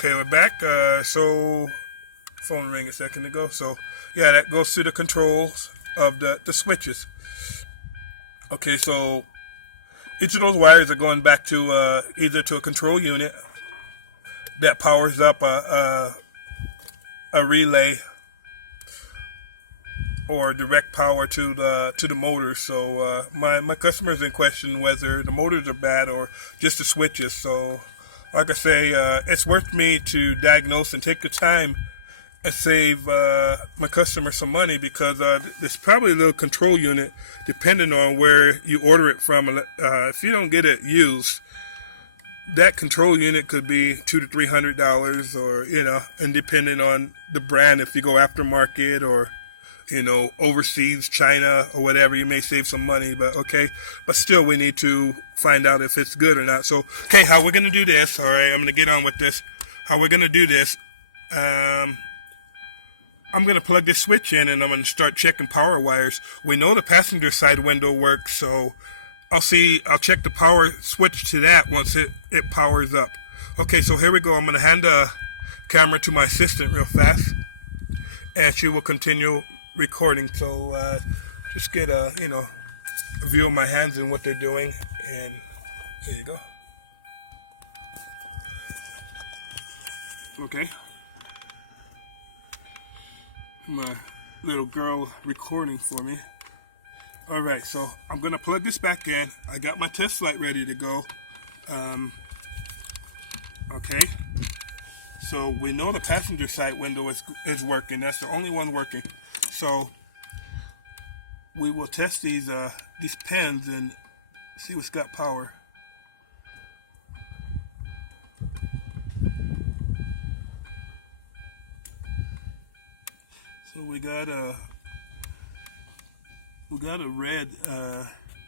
Okay, we're back. So, phone rang a second ago. So, yeah, that goes to the controls of the switches. Okay, so each of those wires are going back to either to a control unit that powers up a relay or direct power to the motors. So my customers in question whether the motors are bad or just the switches. So like I say, it's worth me to diagnose and take the time and save my customer some money because there's probably a little control unit depending on where you order it from. If you don't get it used, that control unit could be $200 to $300, or and depending on the brand, if you go aftermarket or overseas, China or whatever, you may save some money. But still, we need to find out if it's good or not. So, okay, how we're gonna do this? All right, I'm gonna get on with this. How we're gonna do this? I'm gonna plug this switch in, and I'm gonna start checking power wires. We know the passenger side window works, so I'll check the power switch to that once it powers up. Okay, so here we go. I'm gonna hand the camera to my assistant real fast, and she will continue recording. So just get a view of my hands and what they're doing, and there you go. Okay, my little girl recording for me. All right, so I'm gonna plug this back in. I got my test light ready to go. Okay, so we know the passenger side window is working. That's the only one working. So we will test these pins and see what's got power. So we got a red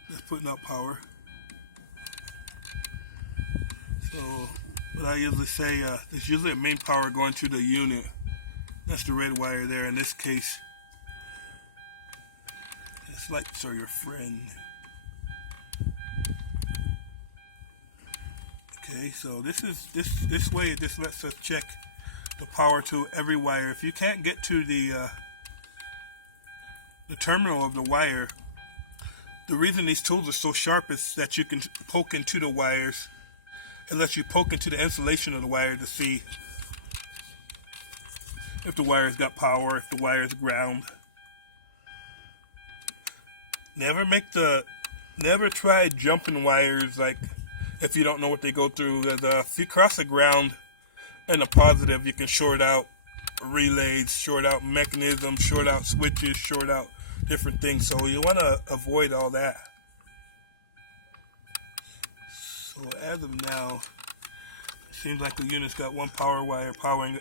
that's putting out power. So what I usually say, there's usually a main power going to the unit. That's the red wire there. In this case, it's lights are your friend. Okay, so this way it just lets us check the power to every wire. If you can't get to the terminal of the wire, the reason these tools are so sharp is that you can poke into the wires. It lets you poke into the insulation of the wire to see if the wire's got power, if the wire's ground. Never try jumping wires, like if you don't know what they go through. If you cross a ground and a positive, you can short out relays, short out mechanisms, short out switches, short out different things. So you want to avoid all that. So as of now, it seems like the unit's got one power wire powering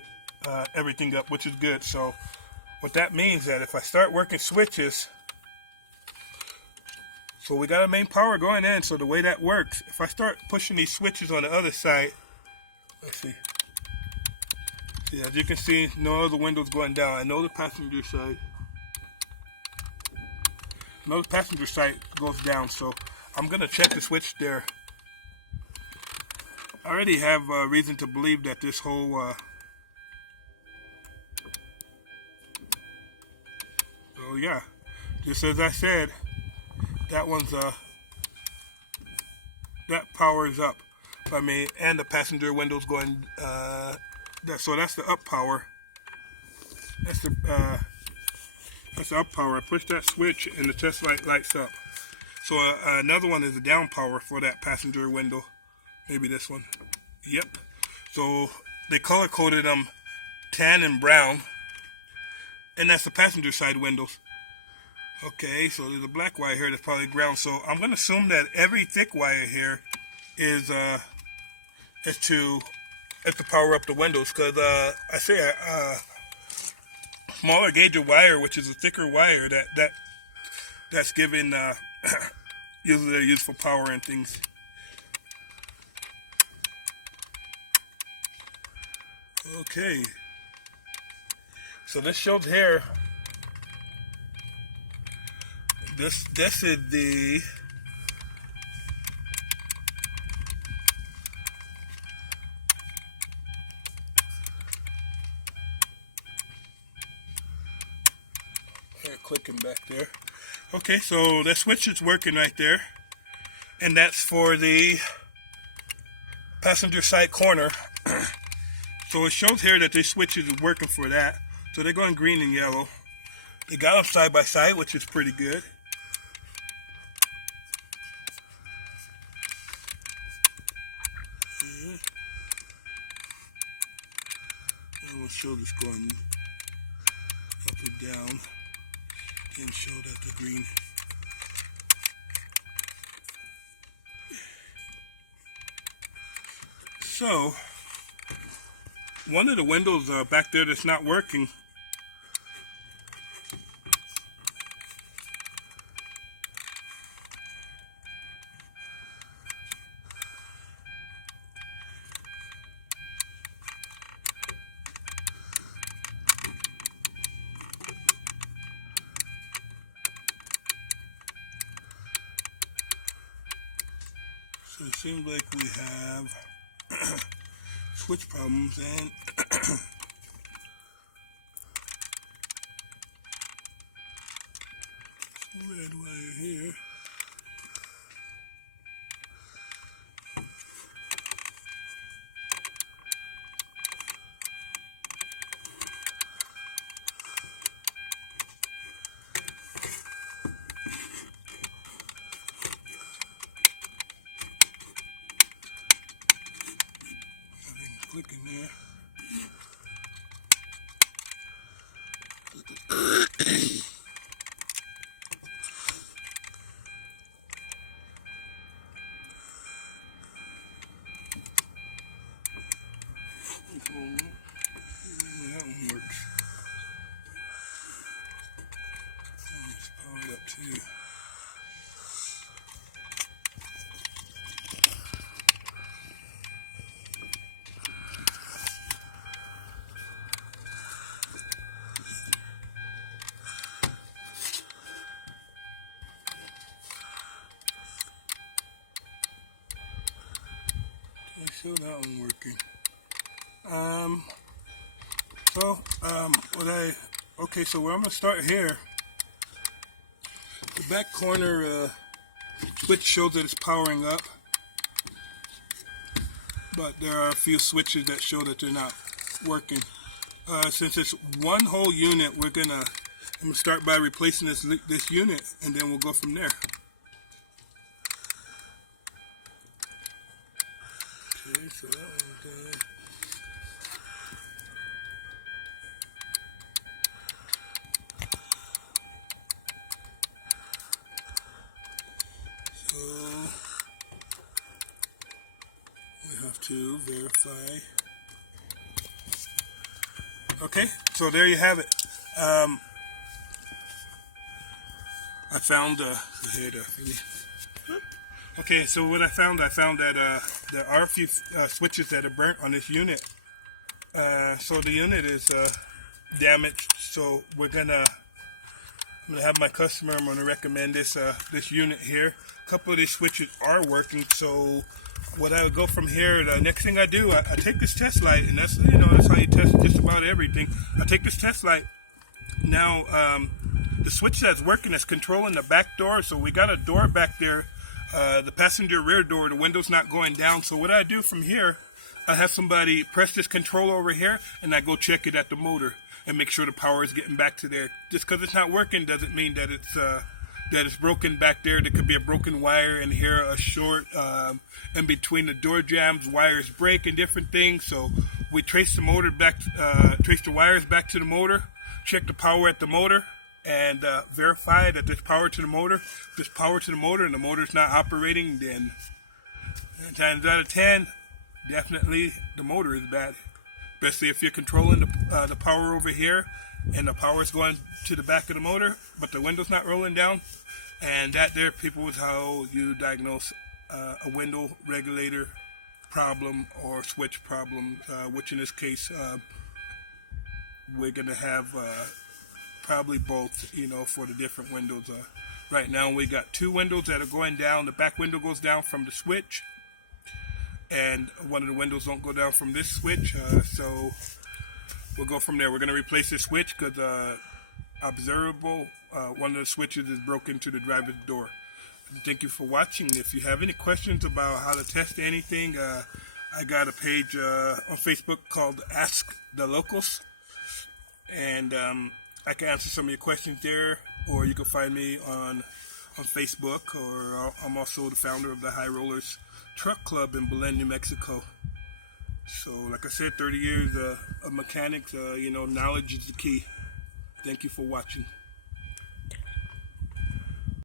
everything up, which is good. So what that means that if I start working switches, so we got a main power going in. So the way that works, if I start pushing these switches on the other side, let's see. Yeah, as you can see, no other windows going down. I know the passenger side. No, the passenger side goes down, so I'm gonna check the switch there. I already have reason to believe that this whole so yeah, just as I said, that one's that powers up by me, and the passenger window's going so that's the up power. That's the up power. I push that switch and the test light lights up. So another one is the down power for that passenger window. Maybe this one. Yep. So they color coded them tan and brown, and that's the passenger side windows. Okay, so there's a black wire here that's probably ground. So I'm going to assume that every thick wire here is to power up the windows, because I say a smaller gauge of wire, which is a thicker wire, that's given usually they're used for power and things. Okay, so this shows here. This is the clicking back there. Okay, so that switch is working right there, and that's for the passenger side corner. So it shows here that this switch is working for that. So they're going green and yellow. They got them side by side, which is pretty good. And we'll show this going up and down and show that the green. So one of the windows back there that's not working, so it seems like we have switch problems and red wire here. Nothing's clicking there. That one works. Let's power it up too. I show that one working. So where I'm gonna start here, the back corner switch shows that it's powering up, but there are a few switches that show that they're not working. Since it's one whole unit, I'm gonna start by replacing this unit, and then we'll go from there. Okay, so that one's done. So we have to verify. Okay, so there you have it. I found okay, so what I found that there are a few switches that are burnt on this unit. So the unit is damaged. So I'm gonna have my customer. I'm gonna recommend this unit here. A couple of these switches are working. So what I would go from here, the next thing I do, I take this test light, and that's how you test just about everything. I take this test light. Now the switch that's working is controlling the back door. So we got a door back there, the passenger rear door. The window's not going down. So what I do from here, I have somebody press this control over here, and I go check it at the motor and make sure the power is getting back to there. Just because it's not working doesn't mean that it's broken back there. There could be a broken wire in here, a short, in between the door jambs, wires break and different things. So we trace the motor back, trace the wires back to the motor, check the power at the motor, and verify that there's power to the motor. If there's power to the motor and the motor's not operating, then 9 times out of 10, definitely the motor is bad. Especially if you're controlling the power over here and the power is going to the back of the motor, but the window's not rolling down. And that there, people, is how you diagnose a window regulator problem or switch problem, which in this case we're going to have probably both, for the different windows. Right now we got 2 windows that are going down. The back window goes down from the switch, and one of the windows don't go down from this switch. So we'll go from there. We're going to replace this switch because observable one of the switches is broken to the driver's door. Thank you for watching. If you have any questions about how to test anything, I got a page on Facebook called Ask the Locals, and I can answer some of your questions there, or you can find me on Facebook, or I'm also the founder of the High Rollers Truck Club in Belen, New Mexico. So like I said, 30 years of mechanics, knowledge is the key. Thank you for watching.